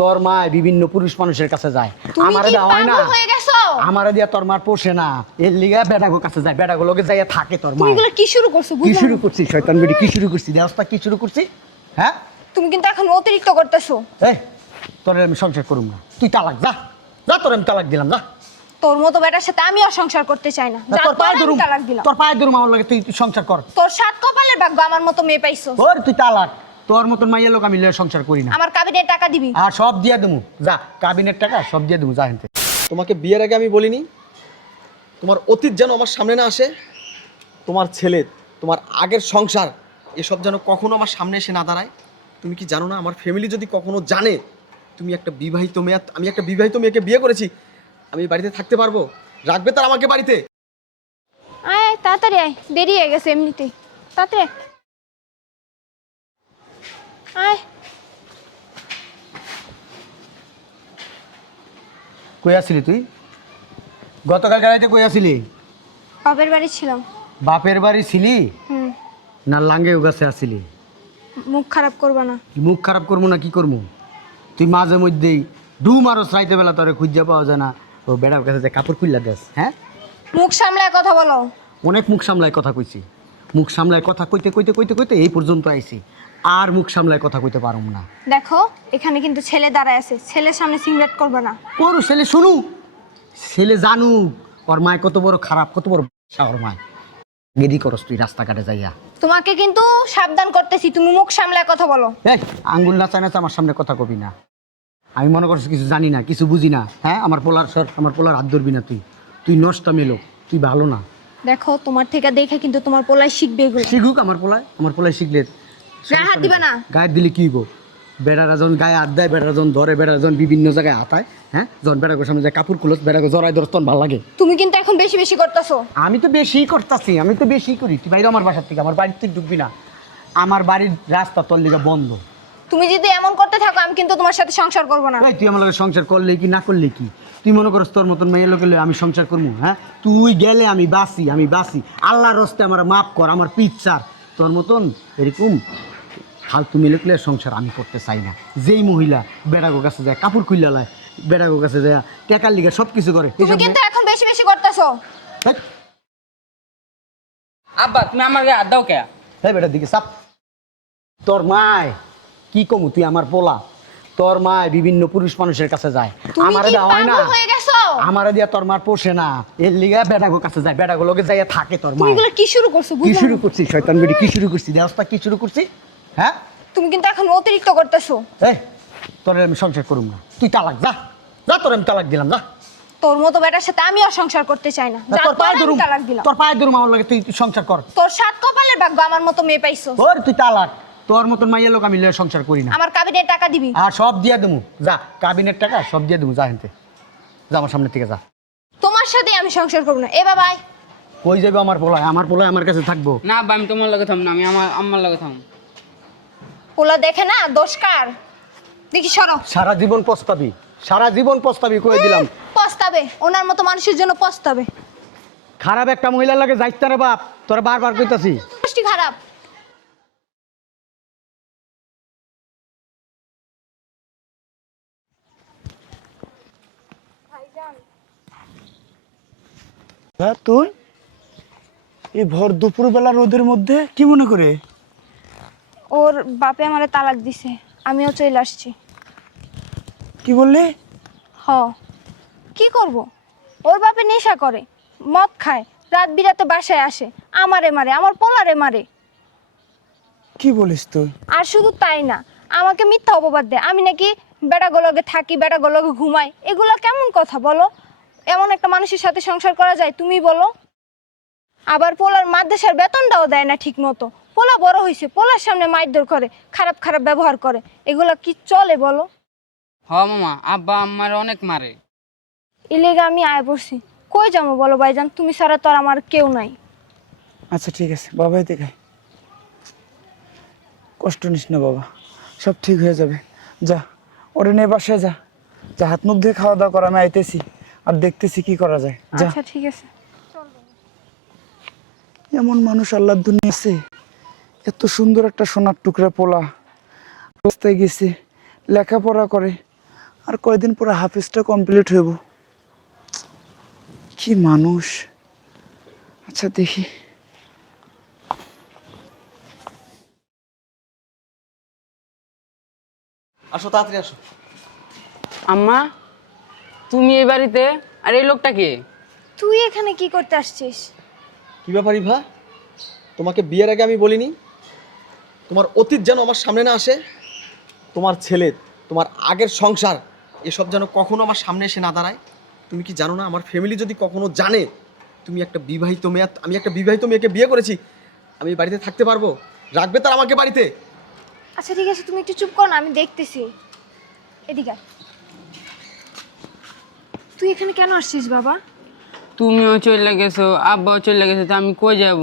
তোর মা বিভিন্ন পুরুষ মানুষের কাছে যায়, আমারে দেওয়া হয় না। আমারে দিয়া তোর মার পোষে না, এর লিগা বেটাগো কাছে যায়, বেটাগুলোকে যাইয়া থাকে তোর মা। তুমি এগুলো কি শুরু করছো? কি শুরু করছি শয়তান বেটি, কি শুরু করছি? দেওস্তা কি শুরু করছি? হ্যাঁ তুমি কিন্তু এখন অতিরিক্ত করতেছো। এই তোর আমি সংসার করুম না, তুই তালাক যা, যা তোর আমি তালাক দিলাম যা। তোর মতো বেটার সাথে আমিও সংসার করতে চাই না। তোর পায়ে ধরুম, তালাক দিলাম। তোর পায়ে ধরুম, আমার লাগে তুই সংসার কর। তোর সাত কপালের ভাগ্য আমার মতো মেয়ে পাইছো। ওর তুই তালাক, তোর মতন মাইয়া লোক আমি লয়ে সংসার করি না। আমার কাবিনের টাকা দিবি? আর সব দিয়া দেবো, যা কাবিনের টাকা সব দিয়ে দেবো, যা হেনতে। তোমাকে বিয়ের আগে আমি বলিনি তোমার অতীত যেন আমার সামনে না আসে, তোমার ছেলে, তোমার আগের সংসার, এসব যেন কখনো আমার সামনে এসে না দাঁড়ায়। তুমি কি জানো না, আমার ফ্যামিলি যদি কখনো জানে তুমি একটা বিবাহিত মেয়ে, আমি একটা বিবাহিত মেয়েকে বিয়ে করেছি, আমি বাড়িতে থাকতে পারবো? রাখবে তার আমাকে বাড়িতে? আয় তাড়াতাড়ি আয়, দেরি হয়ে গেছে এমনিতেই। তাড়াতাড়ি আয়। কই আসিলি তুই? গতকাল গাড়িতে কই আসিলি? বাপের বাড়ি ছিলাম। বাপের বাড়ি ছিলি হুম। না লাঙ্গে গাছে আসিলি? মুখ খারাপ করবা না। মুখ খারাপ করবো না কি করবো? তুই মাঝে মধ্যেই ডুম আরো রাইতে বেলা তোরে খুঁজে পাওয়া যায় না, ও বেড়ার কাছে যে কাপড় খুললা দেস। হ্যাঁ মুখ সামলায় কথা বলো। অনেক মুখ সামলায় কথা কইছি, মুখ সামলায় কথা কইতে কইতে কইতে কইতে এই পর্যন্ত আইছি, আর মুখ সামলায় কথা কইতে পারুম না। দেখো এখানে কিন্তু ছেলে দাঁড়ায় আছে, ছেলের সামনে সিগারেট করবা না। করু ছেলে শুনুক, ছেলে জানুক ওর মায় কত বড় খারাপ, কত বড় ওর মায়। গেদি করস তুই রাস্তাঘাটে যাইয়া। তোমাকে কিন্তু সাবধান করতেছি, তুমি মুখ সামলায় কথা বলো। এই আঙ্গুল নাচা নাচা আমার সামনে কথা কবি না। আমি মনে করছি কিছু জানি না, কিছু বুঝি না। হ্যাঁ আমার পোলার সর, আমার পোলার হাত ধরবি না তুই, তুই নষ্ট মেলো, তুই ভালো না। দেখো তোমার থেকে দেখে কিন্তু তোমার পোলায় শিখবে এগুলো। শিখুক আমার পোলায়, আমার পোলায় শিখলে গায়ে হাত দিবা না। গায়ে দিলে কি হইব? বেড়ারা যখন গায়ে হাত দেয়, বেড়ারা যখন ধরে, বেড়ারা যখন বিভিন্ন জায়গায় হাতায়, হ্যাঁ যখন বেড়াকে সামনে যায় কাপড় খুলস, বেড়াকে জড়াই ধরস, তখন ভালো লাগে। তুমি কিন্তু এখন বেশি বেশি করতেছো। আমি তো বেশি করতেছি, আমি তো বেশি করি। তুই বাইরে আমার বাসার থেকে, আমার বাড়ির থেকে ঢুকবি না, আমার বাড়ির রাস্তা তোর লিগা বন্ধ। তুমি যদি এমন করতে থাকো আমি কিন্তু তোমার সাথে সংসার করব না। এই তুই আমার লগে সংসার করলে কি না করলে কি? তুই মনে করস তোর মতন মেয়ে লোকের লগে আমি সংসার করবো? হ্যাঁ তুই গেলে আমি বাসি, আমি বাসি। আল্লাহর রাস্তে আমার মাফ কর, আমার পিচ্ছার। তোর মতন এরকম ফালতু মেয়ে লোকের সংসার আমি করতে চাই না। যেই মহিলা বেড়াগো কাছে যায় কাপড় খুললা লায়, বেড়াগো কাছে যায় টেকার লিগা সব কিছু করে, তুমি কিন্তু এখন বেশি বেশি করতেছো। আব্বা তুমি আমার গায়ে হাত দাও কে? এই বেটার দিকে চাপ। তোর মায় কি কমু, তুই আমার পোলা, তোর মায় বিভিন্ন পুরুষ মানুষের কাছে যায়, আমারে দেওয়া হয় না। আমারে দিয়া তোর মার পোষে না, এর লিগা বেটাগো কাছে যায়, বেটাগুলোকে যাইয়া থাকে তোর মা। তুমি এগুলো কি শুরু করছো? কি শুরু করছি শয়তান বেটি, কি শুরু করছি? দেওস্তা কি শুরু করছি? হ্যাঁ তুমি কিন্তু এখন অতিরিক্ত করতেছো। এই তোর আমি সংসার করুম না, তুই তালাক যা, যা তোর আমি তালাক দিলাম যা। তোর মতো বেটার সাথে আমিও সংসার করতে চাই না। তোর পায়ে ধরুম, তালাক দিলাম। তোর পায়ে ধরুম, আমার লাগে তুই সংসার কর। তোর সাত কপালের ভাগ্য আমার মতো মেয়ে পাইছো। ওর তুই তালাক, তোর মতন মাইয়া লোক আমি লয়ে সংসার করি না। আমার কাবিনের টাকা দিবি? আর সব দিয়া দেবো, যা কাবিনের টাকা সব দিয়ে দেবো, যা হেনতে, যা আমার সামনে থেকে যা। তোমার সাথে আমি সংসার করব না। এ বাবাই কই যাবে আমার পোলায়? আমার পোলায় আমার কাছে থাকবো না আব্বা আমি তোমার লগে থাম না, আমি আমার আম্মার লগে থাম। পোলা দেখে না দোষ কার? দেখি সরো। সারা জীবন পস্তাবি, সারা জীবন পস্তাবি, কই দিলাম। পস্তাবে, ওনার মতো মানুষের জন্য পস্তাবে। খারাপ একটা মহিলার লাগে যাইতে রে বাপ, তোরা বারবার কইতাছি। দোষটি খারাপ। তুই এই ভর দুপুরবেলা রোদের মধ্যে কি মনে করে? ওর বাপে আমারে তালাক দিছে, আমিও চলে আসছি। কি বললি? হ, কি করব? ওর বাপে নেশা করে, মদ খায়, রাত বিরাতে বাসায় আসে, আমারে মারে, আমার পোলারে মারে। কি বলিস তুই? আর শুধু তাই না, আমাকে মিথ্যা অপবাদ দেয় আমি নাকি বেড়াগুলোকে থাকি, বেড়াগুলোকে ঘুমাই। এগুলো কেমন কথা বলো? এমন একটা মানুষের সাথে সংসার করা যায়? তুমি বলো। আবার পোলার মাদ্রাসার বেতনটাও দেয় না ঠিক মতো। পোলা বড় হয়েছে, পোলার সামনে মারধর করে, খারাপ খারাপ ব্যবহার করে। এগুলো কি চলে বলো? হ মামা, আব্বা আমার অনেক মারে। ইলেগে আমি আয় পড়ছি। কই যাবো বলো ভাইজান? তুমি ছাড়া তো আর আমার কেউ নাই। আচ্ছা ঠিক আছে বাবাই দেখায়, কষ্ট নিস না বাবা, সব ঠিক হয়ে যাবে। যা ওরে নিয়ে বাসায় যা, যা হাত মুখ দিয়ে খাওয়া দাওয়া করা, আমি আইতেছি আর দেখতেছি কি করা যায়। যা। আচ্ছা ঠিক আছে। এমন মানুষ আল্লাহর দুনিয়া আছে, এত সুন্দর একটা সোনার টুকরা পোলা, রাস্তায় গেছে, লেখাপড়া করে, আর কয়দিন পরে হাফিজটা কমপ্লিট হইব। কি মানুষ! আচ্ছা দেখি। আসো তাড়াতাড়ি আসো। আম্মা, তুমি এই বাড়িতে? আর এই লোকটা কে? তুই এখানে কি করতে আসছিস? কি ব্যাপার ইভা, তোমাকে বিয়ের আগে আমি বলিনি তোমার অতীত যেন আমার সামনে না আসে? তোমার ছেলে, তোমার আগের সংসার, এসব যেন কখনো আমার সামনে এসে না দাঁড়ায়। তুমি কি জানো না, আমার ফ্যামিলি যদি কখনো জানে তুমি একটা বিবাহিত মেয়ে, আমি একটা বিবাহিত মেয়েকে বিয়ে করেছি, আমি বাড়িতে থাকতে পারবো? রাখবে তার আমাকে বাড়িতে? আচ্ছা ঠিক আছে, তুমি একটু চুপ কর না, আমি দেখতেছি। এদিকে আয়। তুই এখানে কেন আসছিস বাবা? তুমিও চলে গেছো, আব্বাও চলে গেছে, তো আমি কই যাব?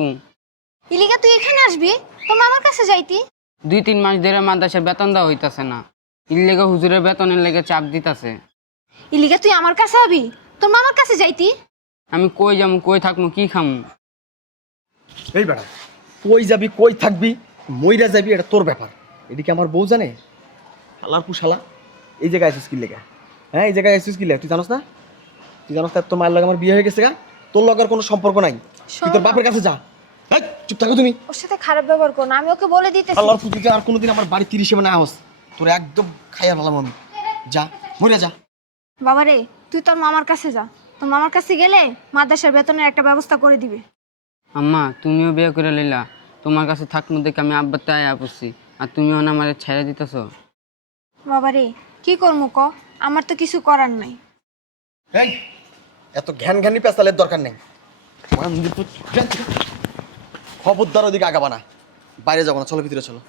ইলিকা তুই এখানে আসবি? তোর মামার কাছে যাইতি। 2-3 মাস ধরে মাদ্রাসার বেতন দেওয়া হইতাছে না। এর লেগে হুজুরের বেতনের লেগে চাপ দিতাছে। ইলিকা তুই আমার কাছে আবি? তোর মামার কাছে যাইতি। আমি কই যাবো, কই থাকবো, কি খামু? এই বেড়া, কই যাবি, কই থাকবি, মইরা যাবি, এটা তোর ব্যাপার। এদিকে আমার বউ জানে? শালার পুশালা, এই জায়গায় আসিস কি লেগে? হ্যাঁ, এই জায়গায় আসিস কি লেগে? তুই জানোস না? তুই জানোস না তোর মায়ের লগে আমার বিয়ে হয়ে গেছে গা? তোর লগে আর কোনো সম্পর্ক নাই। তুই তোর বাপের কাছে যা। এই, চুপ থাকো তুমি। ওর সাথে খারাপ ব্যবহার কর না, আমি ওকে বলে দিতেছি। আল্লাহর পুতুকে আর কোনোদিন আমার বাড়ি 30 না আহস, তোর একদম খাইয়া ভালাম আমি। যা, মরে যা। বাবা রে, তুই তোর মামার কাছে যা। তোর মামার কাছে গেলে মাদ্রাসার বেতনের একটা ব্যবস্থা করে দিবে। আম্মা, তুমিও বিয়ে করে লইলা, তোমার কাছে থাকবো দেখে আমি আব্বার তাই আপসি, আর তুমিও না আমার ছেড়ে দিতেছ। বাবা রে, কি করবো ক? আমার তো কিছু করার নাই। এই, এত ঘ্যান পেঁচালের দরকার নেই। খবরদার ওদিকে আগাবা না, বাইরে যাবো না, চলো ভিতরে চলো।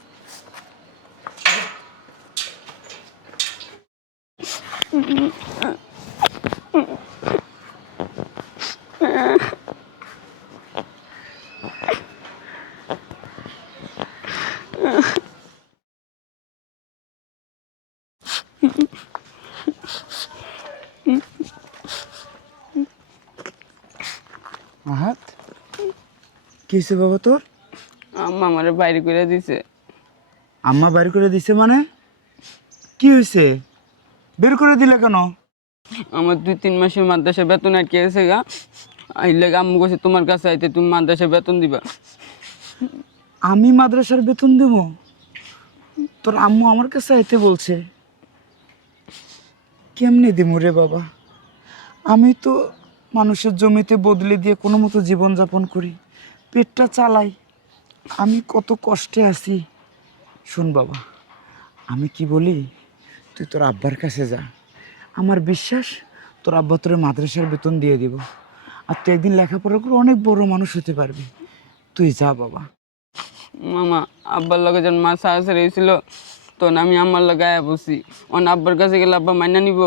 আহাত, কি হয়েছে বাবা তোর? আম্মা আমার বাইরে করে দিছে। আম্মা বের করে দিছে মানে? কি হয়েছে? বের করে দিলে কেন? আমার 2-3 মাসের মাদ্রাসার বেতন আটকে গেছে গা। আইলে আম্মু কইছে তোমার কাছে আইতে, তুমি মাদ্রাসার বেতন দিবা। আমি মাদ্রাসার বেতন দেবো? তোর আম্মু আমার কাছে আইতে বলছে? কেমনে দিমু রে বাবা? আমি তো মানুষের জমিতে বদলে দিয়ে কোনো মতো জীবনযাপন করি, পেটটা চালাই। আমি কত কষ্টে আছি। শোন বাবা, আমি কি বলি, তুই তোর আব্বার কাছে যা। আমার বিশ্বাস তোর আব্বা তোর মাদ্রাসার বেতন দিয়ে দিব, আর তুই একদিন লেখাপড়া করে অনেক বড় মানুষ হতে পারবি। তুই যা বাবা। মামা, আব্বার লগে যখন মা সাহায্য হয়েছিল, তখন আমি আমার লগে আয়া বসি। অন আব্বার কাছে গেলে আব্বা মাইনা নিব?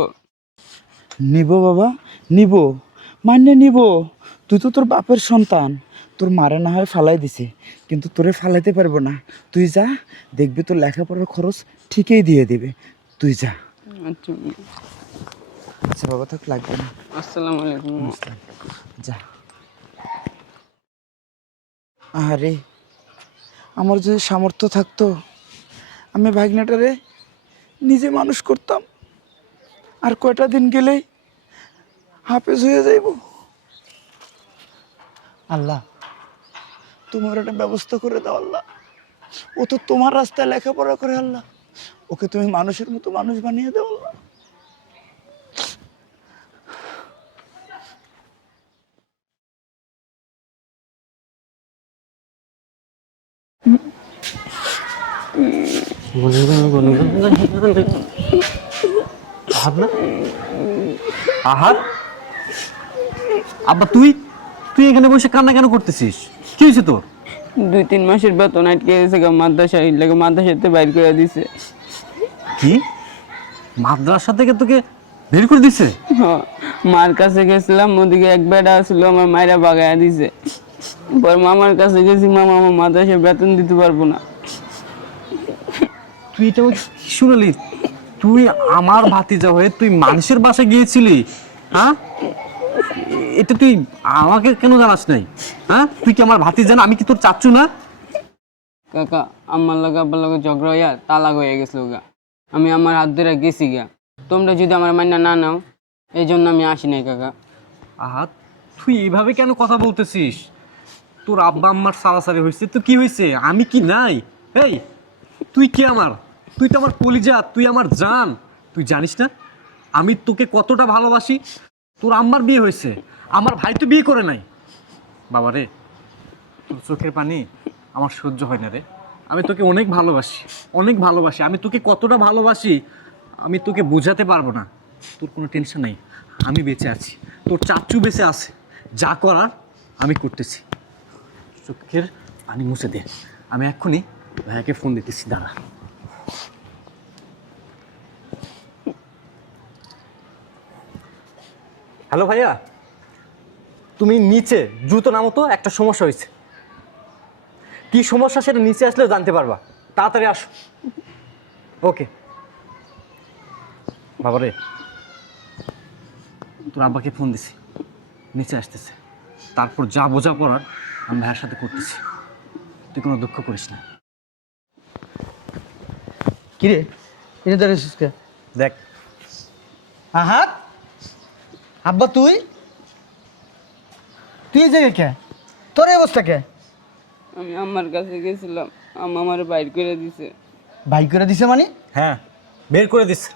নিব বাবা, নিব, মান্য নিব। তুই তো তোর বাপের সন্তান, তোর মারে না হয় ফালাই দিছে, কিন্তু তোরে ফালাইতে পারবো না। তুই যা, দেখবি তোর লেখাপড়ার খরচ ঠিকই দিয়ে দিবে। তুই যা। আচ্ছা, আচ্ছা বাবা, থাক, লাগবে না। আসসালামু আলাইকুম। যা। আরে, আমার যদি সামর্থ্য থাকতো আমি ভাগনাটারে নিজে মানুষ করতাম, আর কয়টা দিন গেলেই হাফেজ হয়ে যাইব। আল্লাহ, তোমার একটা ব্যবস্থা করে দাও আল্লাহ। ও তো তোমার রাস্তায় লেখাপড়া করে আল্লাহ, ওকে তুমি মানুষের মতো মানুষ বানিয়ে দাও আল্লাহ। আহাত না? আহাত, আব্বা তুই তুই এখানে বসে কান্না কেন করতেছিস? কি হয়েছে তোর? 2-3 মাসের বেতন আটকে গেছে গা মাদ্রাসা, এর লেগে মাদ্রাসাতে বাইর করে দিছে। কি, মাদ্রাসা থেকে তোকে বের করে দিছে? হ্যাঁ, মার কাছে গেছিলাম, ওদিকে এক বেটা আসলো, আমার মায়েরা বাগায়া দিছে। পর মামার কাছে গেছি, মামা আমার মাদ্রাসায় বেতন দিতে পারবো না। তুই এটা কি শুনলি? তুই আমার ভাতিজা হয়ে তুই মানুষের বাসায় গিয়েছিলি? হ্যাঁ, এটা তুই আমাকে কেন জানাস নাই? হ্যাঁ, তুই কি আমার ভাতিজা না? আমি কি তোর চাচ্চু না? কাকা, আমার লগে আব্বার লগে ঝগড়া হইয়া তালাক হয়ে গেছিল গা। আমি আমার হাত ধরে গেছি গা। তোমরা যদি আমার মাইনা না নাও এই জন্য আমি আসি নাই কাকা। আহা, তুই এইভাবে কেন কথা বলতেছিস? তোর আব্বা আম্মার সারাসারি হয়েছে তো কি হয়েছে, আমি কি নাই? এই তুই কি আমার, তুই তো আমার কলিজা, তুই আমার জান। তুই জানিস না আমি তোকে কতটা ভালোবাসি? তোর আম্মার বিয়ে হয়েছে, আমার ভাই তো বিয়ে করে নাই। বাবা রে, তোর চোখের পানি আমার সহ্য হয় না রে। আমি তোকে অনেক ভালোবাসি, অনেক ভালোবাসি। আমি তোকে কতটা ভালোবাসি আমি তোকে বোঝাতে পারবো না। তোর কোনো টেনশন নেই, আমি বেঁচে আছি, তোর চাচু বেঁচে আছে, যা করার আমি করতেছি। চোখের পানি মুছে দে, আমি এক্ষুনি ভাইয়াকে ফোন দিতেছি, দাঁড়া। হ্যালো ভাইয়া, তুমি নিচে দ্রুত নামো তো, একটা সমস্যা হয়েছে। কি সমস্যা সেটা নিচে আসলে জানতে পারবা, তাড়াতাড়ি আসো। ওকে বাবারে, তোর আব্বাকে ফোন দিছি, নিচে আসতেছে। তারপর যা বোঝা পড়ার আমি ভাইয়ের সাথে করতেছি, তুই কোনো দুঃখ করিস না। কিরে এনে দাঁড়িয়েছিস কে? দেখ, আহাত, আব্বা তুই তুই এই জায়গায় কে? তোর এই অবস্থা কে? আমি আম্মার কাছে গেছিলাম, আম্মা আমার বাইর করে দিছে। ভাই করে দিছে মানে? হ্যাঁ বের করে দিচ্ছে,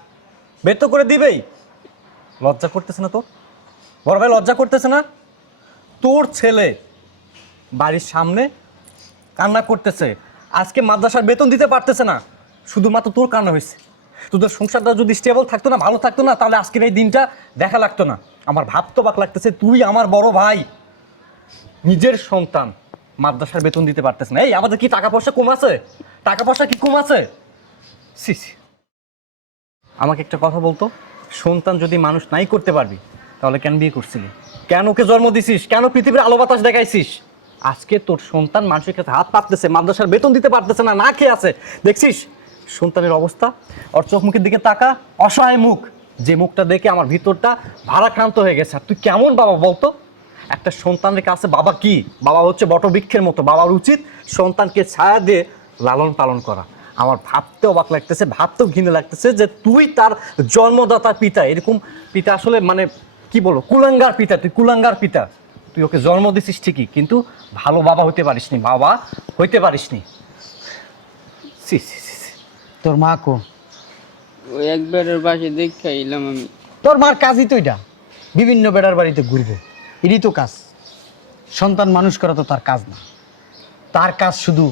বের তো করে দিবেই। লজ্জা করতেছে না তোর? বড় ভাই লজ্জা করতেছে না? তোর ছেলে বাড়ির সামনে কান্না করতেছে, আজকে মাদ্রাসার বেতন দিতে পারতেছে না, শুধুমাত্র তোর কান্না হয়েছে। তোদের সংসারটা যদি স্টেবল থাকতো না, ভালো থাকতো না, তাহলে আজকের এই দিনটা দেখা লাগতো না। আমার ভাবতে অবাক লাগতেছে, তুই আমার বড় ভাই, নিজের সন্তান মাদ্রাসার বেতন দিতে পারতেছে না। এই আমাদের কি টাকা পয়সা কম আছে? টাকা পয়সা কি কম আছে? সি সি। আমাকে একটা কথা বলতো, সন্তান যদি মানুষ নাই করতে পারবি তাহলে কেন বিয়ে করছিলি? কেন ওকে জন্ম দিছিস? কেন পৃথিবীর আলো বাতাস দেখাইছিস? আজকে তোর সন্তান মানুষের কাছে হাত পাততেছে, মাদ্রাসার বেতন দিতে পারতেছে না, না খেয়ে আছে। দেখছিস সন্তানের অবস্থা? ওর চোখ মুখের দিকে তাকা, অসহায় মুখ, যে মুখটা দেখে আমার ভিতরটা ভারাক্রান্ত হয়ে গেছে। আর তুই কেমন বাবা বলতো? একটা সন্তানের কাছে বাবা কি? বাবা হচ্ছে বটবৃক্ষের মতো, বাবার উচিত সন্তানকে ছায়া দিয়ে লালন পালন করা। আমার ভাবতে অবাক লাগতেছে, ভাবতেও ঘৃণা লাগতেছে যে তুই তার জন্মদাতা পিতা, এরকম পিতা আসলে মানে কি বলবো, কুলাঙ্গার পিতা। তুই কুলাঙ্গার পিতা, তুই ওকে জন্ম দিছিস ঠিকই, কিন্তু ভালো বাবা হইতে পারিসনি, বাবা হইতে পারিসনি। সি সি সি সি। তোর মা কো? ওই এক বেড়ার পাশে দেখে এলাম আমি। তোর মার কাজই তো এটা, বিভিন্ন বেড়ার বাড়িতে ঘুরবো, এরই তো কাজ। সন্তান মানুষ করা তো তার কাজ না, তার কাজ শুধু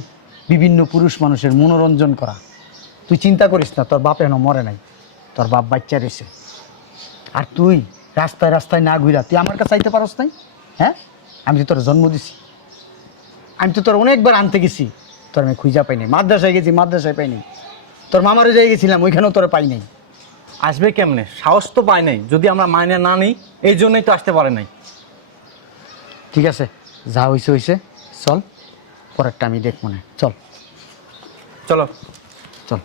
বিভিন্ন পুরুষ মানুষের মনোরঞ্জন করা। তুই চিন্তা করিস না, তোর বাপ এখনো মরে নাই, তোর বাপ বাচ্চা রয়েছে। আর তুই রাস্তায় রাস্তায় না ঘুরা তুই আমার কাছে আইতে পারস নাই? হ্যাঁ, আমি তো তোর জন্ম দিছি, আমি তো তোর অনেকবার আনতে গেছি, তোর আমি খুঁজা পাই নাই। মাদ্রাসায় গেছি, মাদ্রাসায় পাই নাই। তোর মামারও যাই গেছিলাম, ওইখানেও তোর পাই নাই। আসবে কেমনে? সাহস তো পায় নাই, যদি আমরা মাইনে না নিই, এই জন্যই তো আসতে পারে নাই। ঠিক আছে, যা হয়েছে হয়েছে, চল, পরেরটা আমি দেখব না। চল চলো চল।